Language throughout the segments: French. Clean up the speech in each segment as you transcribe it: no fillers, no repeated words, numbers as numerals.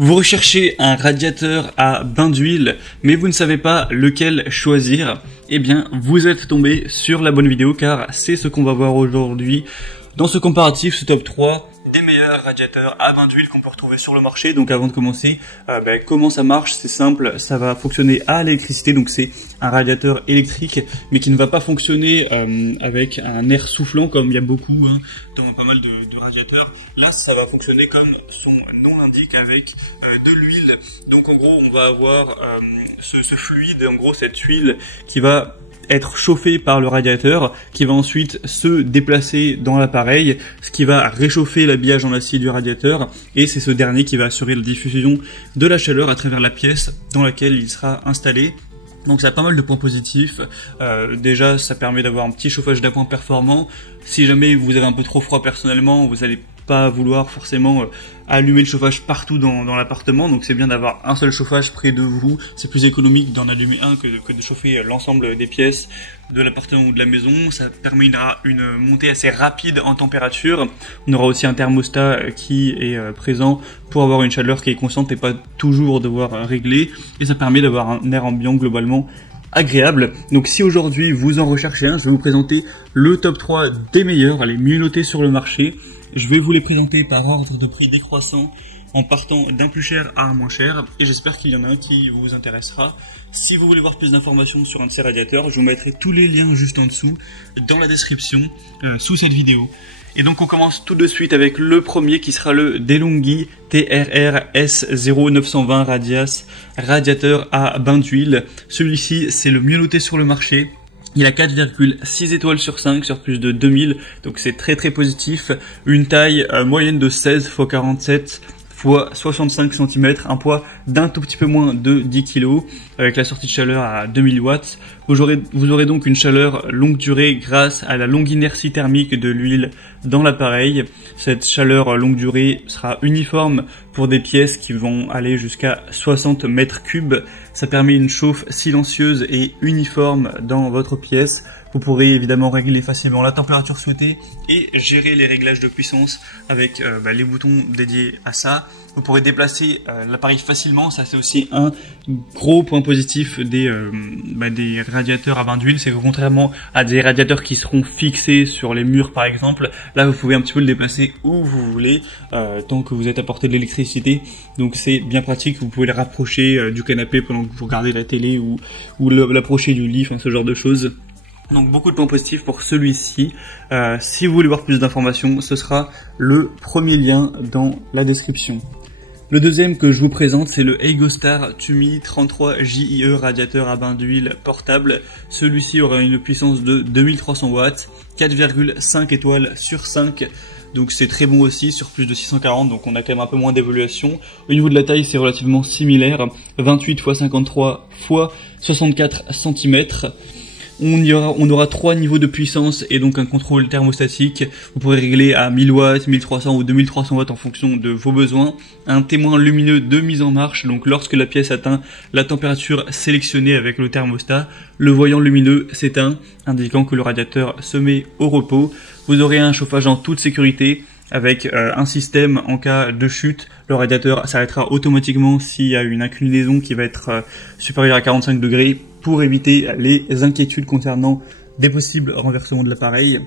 Vous recherchez un radiateur à bain d'huile, mais vous ne savez pas lequel choisir. Eh bien, vous êtes tombé sur la bonne vidéo car c'est ce qu'on va voir aujourd'hui dans ce comparatif, ce top 3 des meilleurs radiateurs à bain d'huile qu'on peut retrouver sur le marché. Donc avant de commencer, comment ça marche? C'est simple, ça va fonctionner à l'électricité, donc c'est un radiateur électrique, mais qui ne va pas fonctionner avec un air soufflant comme il y a beaucoup dans pas mal de radiateurs. Là, ça va fonctionner comme son nom l'indique, avec de l'huile. Donc en gros, on va avoir ce fluide, en gros cette huile qui va être chauffé par le radiateur, qui va ensuite se déplacer dans l'appareil, ce qui va réchauffer l'habillage en acier du radiateur, et c'est ce dernier qui va assurer la diffusion de la chaleur à travers la pièce dans laquelle il sera installé. Donc ça a pas mal de points positifs. Déjà, ça permet d'avoir un petit chauffage d'appoint performant. Si jamais vous avez un peu trop froid personnellement, vous allez pas vouloir forcément allumer le chauffage partout dans l'appartement, donc c'est bien d'avoir un seul chauffage près de vous. C'est plus économique d'en allumer un que de chauffer l'ensemble des pièces de l'appartement ou de la maison. Ça permettra une montée assez rapide en température. On aura aussi un thermostat qui est présent pour avoir une chaleur qui est constante et pas toujours devoir régler, et ça permet d'avoir un air ambiant globalement agréable. Donc si aujourd'hui vous en recherchez un, je vais vous présenter le top 3 des meilleurs, les mieux notés sur le marché. Je vais vous les présenter par ordre de prix décroissant, en partant d'un plus cher à un moins cher, et j'espère qu'il y en a un qui vous intéressera. Si vous voulez voir plus d'informations sur un de ces radiateurs, je vous mettrai tous les liens juste en dessous, dans la description, sous cette vidéo. Et donc on commence tout de suite avec le premier qui sera le DeLonghi TRR S0920 Radias, radiateur à bain d'huile. Celui-ci, c'est le mieux noté sur le marché. Il a 4,6 étoiles sur 5 sur plus de 2000, donc c'est très positif. Une taille moyenne de 16 x 47 x 65 cm, un poids d'un tout petit peu moins de 10 kg, avec la sortie de chaleur à 2000 watts. Vous aurez donc une chaleur longue durée grâce à la longue inertie thermique de l'huile dans l'appareil. Cette chaleur longue durée sera uniforme pour des pièces qui vont aller jusqu'à 60 mètres cubes. Ça permet une chauffe silencieuse et uniforme dans votre pièce. Vous pourrez évidemment régler facilement la température souhaitée et gérer les réglages de puissance avec les boutons dédiés à ça. Vous pourrez déplacer l'appareil facilement, ça c'est aussi un gros point positif des radiateurs à bain d'huile. C'est que contrairement à des radiateurs qui seront fixés sur les murs par exemple, là vous pouvez un petit peu le déplacer où vous voulez, tant que vous êtes à portée de l'électricité. Donc c'est bien pratique, vous pouvez le rapprocher du canapé pendant que vous regardez la télé, ou l'approcher du lit, enfin ce genre de choses. Donc beaucoup de points positifs pour celui-ci. Si vous voulez voir plus d'informations, ce sera le premier lien dans la description. Le deuxième que je vous présente, c'est le Eigostar Tumi 33 JIE radiateur à bain d'huile portable. Celui-ci aura une puissance de 2300 watts, 4,5 étoiles sur 5. Donc c'est très bon aussi, sur plus de 640, donc on a quand même un peu moins d'évolution. Au niveau de la taille, c'est relativement similaire, 28 x 53 x 64 cm. On aura 3 niveaux de puissance et donc un contrôle thermostatique. Vous pourrez régler à 1000 watts, 1300 ou 2300 watts en fonction de vos besoins. Un témoin lumineux de mise en marche, donc lorsque la pièce atteint la température sélectionnée avec le thermostat, le voyant lumineux s'éteint, indiquant que le radiateur se met au repos. Vous aurez un chauffage en toute sécurité, avec un système en cas de chute. Le radiateur s'arrêtera automatiquement s'il y a une inclinaison qui va être supérieure à 45 degrés, pour éviter les inquiétudes concernant des possibles renversements de l'appareil.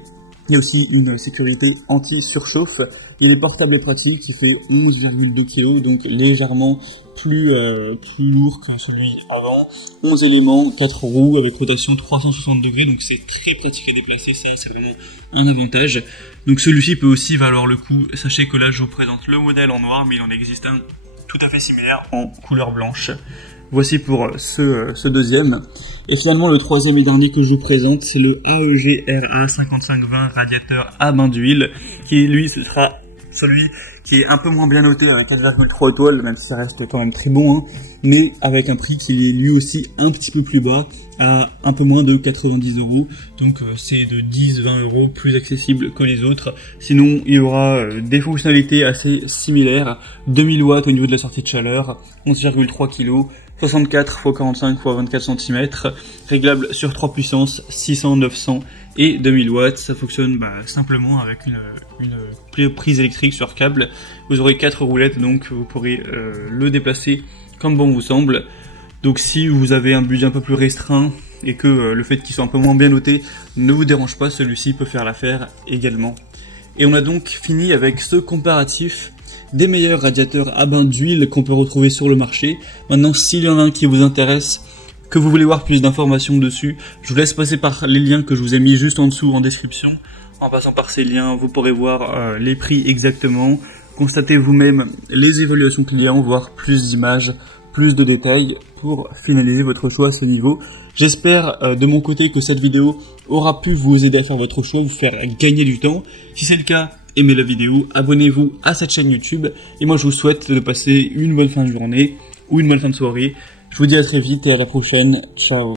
Il y a aussi une sécurité anti-surchauffe. Il est portable et pratique, il fait 11,2 kg, donc légèrement plus lourd que celui avant. 11 éléments, 4 roues avec rotation 360 degrés, donc c'est très pratique à déplacer, ça c'est vraiment un avantage. Donc celui-ci peut aussi valoir le coup. Sachez que là je vous présente le modèle en noir, mais il en existe un tout à fait similaire en couleur blanche. Voici pour ce deuxième. Et finalement, le troisième et dernier que je vous présente, c'est le AEG RA 5520 radiateur à bain d'huile, qui lui, ce sera celui qui est un peu moins bien noté avec 4,3 étoiles, même si ça reste quand même très bon, mais avec un prix qui est lui aussi un petit peu plus bas, à un peu moins de 90 €. Donc c'est de 10-20 € plus accessible que les autres. Sinon, il y aura des fonctionnalités assez similaires. 2000 watts au niveau de la sortie de chaleur, 11,3 kg, 64 x 45 x 24 cm, réglable sur 3 puissances, 600, 900 et 2000 watts. Ça fonctionne simplement avec une prise électrique sur câble. Vous aurez 4 roulettes, donc vous pourrez le déplacer comme bon vous semble. Donc si vous avez un budget un peu plus restreint et que le fait qu'il soit un peu moins bien noté ne vous dérange pas, celui-ci peut faire l'affaire également. Et on a donc fini avec ce comparatif des meilleurs radiateurs à bain d'huile qu'on peut retrouver sur le marché. Maintenant, s'il y en a un qui vous intéresse, que vous voulez voir plus d'informations dessus, je vous laisse passer par les liens que je vous ai mis juste en dessous en description. En passant par ces liens, vous pourrez voir les prix exactement, constater vous-même les évaluations clients, voir plus d'images, plus de détails pour finaliser votre choix à ce niveau. J'espère de mon côté que cette vidéo aura pu vous aider à faire votre choix, vous faire gagner du temps. Si c'est le cas, aimez la vidéo, abonnez-vous à cette chaîne YouTube. Et moi je vous souhaite de passer une bonne fin de journée ou une bonne fin de soirée. Je vous dis à très vite et à la prochaine. Ciao.